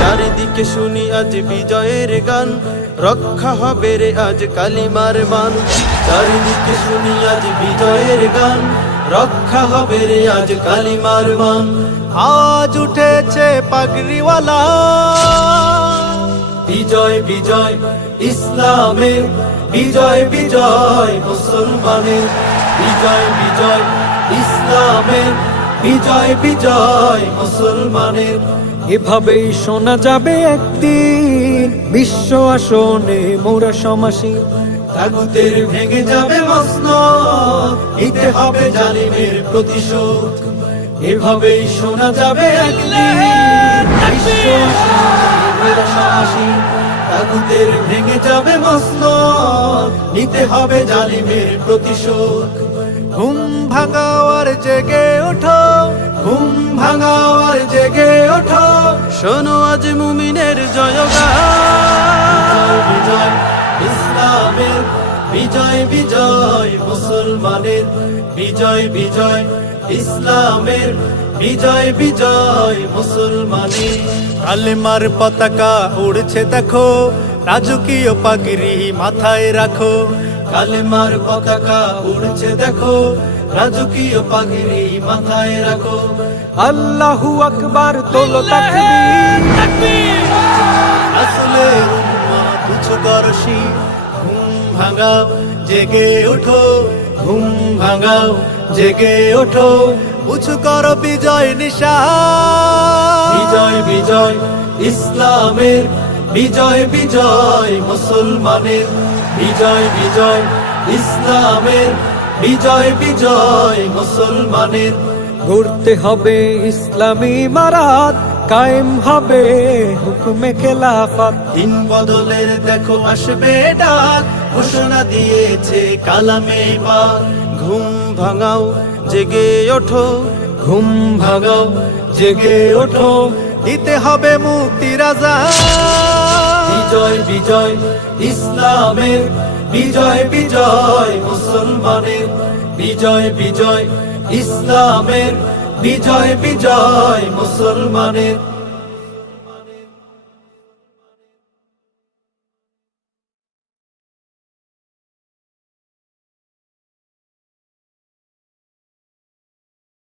চারিদিকে শুনি আজ বিজয়ের গান, রক্ষা হবে রে আজ কালিমার মান। চারিদিকে শুনি আজ বিজয়ের গান, রক্ষা হবে রে আজ কালিমার মান। আজ উঠেছে পাগড়িওয়ালা, বিজয় বিজয় ইসলামের, বিজয় বিজয় মুসলমানের, বিজয় বিজয় ইসলামের, বিজয় বিজয় মুসলমানের। এভাবেই শোনা যাবে একদিন বিশ্ব আসনে মোরা সমাসী, তাগুতের ভেঙে যাবে মসনদ, নিতে হবে জালিমের প্রতিশোধ। এভাবেই শোনা যাবে একদিন বিশ্ব আসনে মোরা সমাসী, তাগুতের ভেঙে যাবে মসনদ, নিতে হবে জালিমের প্রতিশোধ। ঘুম ভাঙাও আর জেগে ওঠো, ঘুম ভাঙাও আর জেগে ওঠো, শোনো আজ মুমিনের জয়গান। বিজয় ইসলামের, বিজয় বিজয় মুসলমানের, বিজয় বিজয় ইসলামের, বিজয় বিজয় মুসলমানের। কালেমার পতাকা উড়ছে দেখো, রাজকীয় পাগড়ি মাথায় রাখো। কালেমার পতাকা উড়ছে দেখো, রাজকীয় পাগড়ি মাথায় রাখো। আল্লাহু আকবার তোলো তাকবীর, রাসূলের উম্মত উচ্চদর্শী। ঘুম ভাঙাও জেগে ওঠো, ঘুম ভাঙাও জেগে ওঠো, উঁচু করো বিজয় নিশান। বিজয় বিজয় ইসলামের, বিজয় বিজয় মুসলমানের, বিজয় বিজয় ইসলামের, বিজয় বিজয় মুসলমানের। গড়তে হবে ইসলামী মারাত, কায়েম হবে হুকুমে খেলাফত। দিন বদলের দেখো আসবে ডাক, ঘোষণা দিয়েছে কালামে পাক। ঘুম ভাঙাও জেগে ওঠো, ঘুম ভাঙাও জেগে ওঠো, দিতে হবে মুক্তির আযান। বিজয় বিজয় ইসলামের, বিজয় বিজয় মুসলমানের, বিজয় বিজয় ইসলামের, বিজয় বিজয় মুসলমানের।